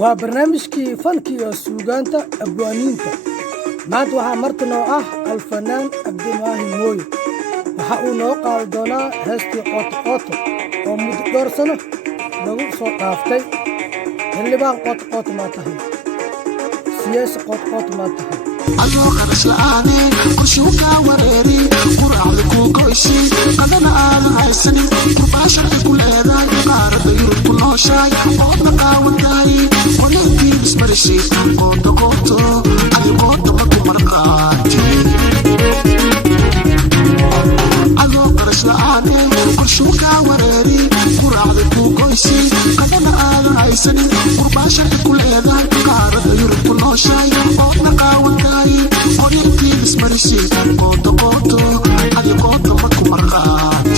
waa barnaamijkii fanka iyo suugaanta abwaaniinta. maanta waxaa marti noo ah alfanaan cabdimaahi mooye. waxa uu noo qaadi doonaa heestii qootaqooto oo muddo dhowr sano lagu soo dhaaftay. xildhibaan qootaqooto maa tahay, siyaasi qootaqooto maa tahay. adoo qarash la'aane kushuuka wareeri quraacda kuu goysi qadana aadan haysanin kurbaasharka ku leedahay qaarada yurub ku nooshaay oodna qaawan tahay qoleetii bismarishii qoota qooto adi qoota ma ku marqaati adoo qarash la'aane kushuuka wareeri quraacda kuu goysi qadana aadan haysanin kurbaasharka ku leedahay qaarada yurub ku nooshaay oodna qaawan tahay qoleetii bismarishii qoota qooto adi qoota ma ku marqaati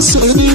Say